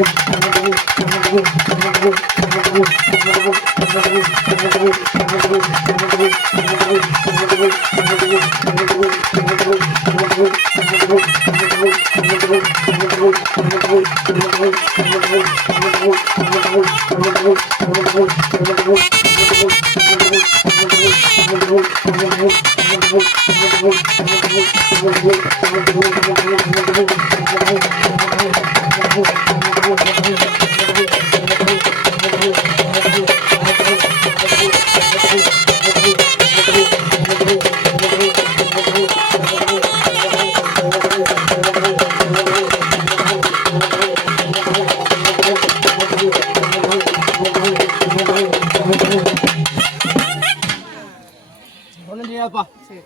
ஒன்றும்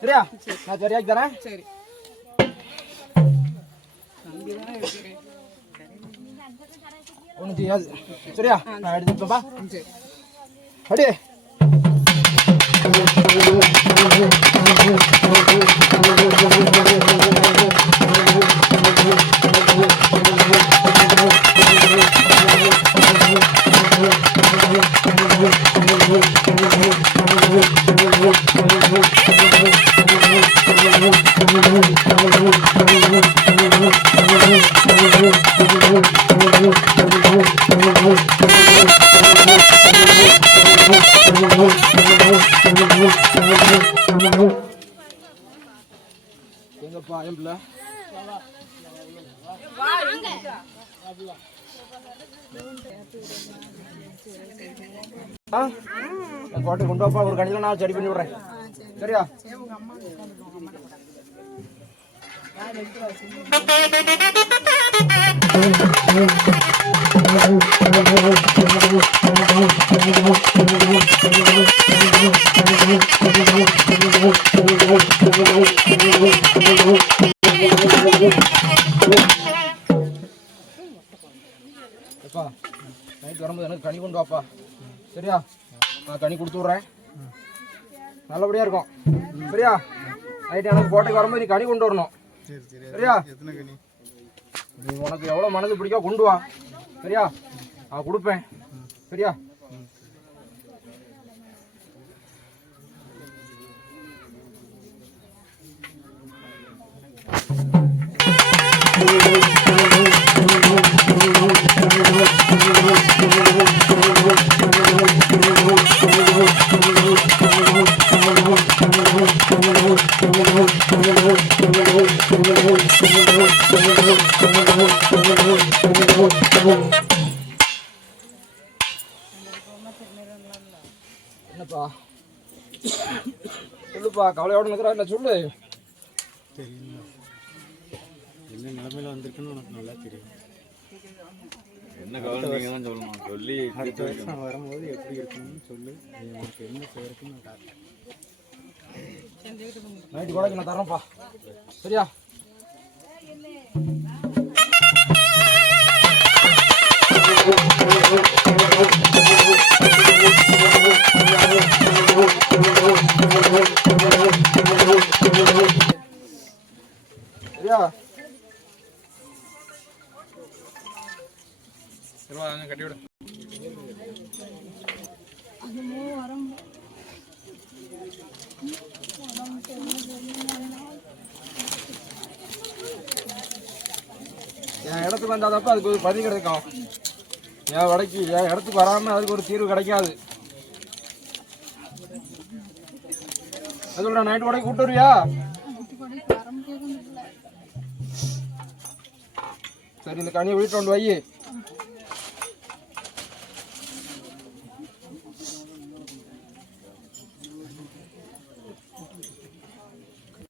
சரியா? நான் சரியாக்கி தரேன். சரி. ஒன்றும் செய்யாது. சரியா? நான் எடுத்துப்பா அடி. எங்கப்பா என் பிள்ளை கோட்டை கொண்டு வாப்பா ஒரு கணிதம் நான் சரி பண்ணி விடுறேன் சரியா அப்பா நைட் வரும்போது எனக்கு கனி கொண்டு வாப்பா. சரியா? நான் கனி கொடுத்து விட்றேன். நல்லபடியா இருக்கும். சரியா? நைட் எனக்கு கோட்டைக்கு வரும்போது நீ கனி கொண்டு வரணும். சரி சரி. சரியா? நீ உனக்கு எவ்வளோ மனது பிடிக்கோ கொண்டு வா. சரியா? நான் கொடுப்பேன். சரியா? என்னப்பா? சொல்லுப்பா கவலையோட நிற்கிறா என்ன சொல்லு? தெரியல. என்ன நிலைமையில வந்திருக்குன்னு உனக்கு நல்லா தெரியும். என்ன கவலை சொல்லணும். சொல்லி அடுத்த வருஷம் நான் வரும்போது எப்படி இருக்குன்னு சொல்லு. நீ உனக்கு என்ன செய்யறதுன்னு நான் காட்டுறேன். நைட்டு கோடைக்கு நான் தரேன்ப்பா சரியா சரியா? என் இடத்துக்கு வந்தாதப்ப அதுக்கு ஒரு பதில் கிடைக்கும். என் வடைக்கு என் இடத்துக்கு வராமல் அதுக்கு ஒரு தீர்வு கிடைக்காது. அது சொல்றேன் நைட்டு உடைக்கு கூட்டு வருவியா? சரி இந்த கனியை வீட்டு கொண்டு வை.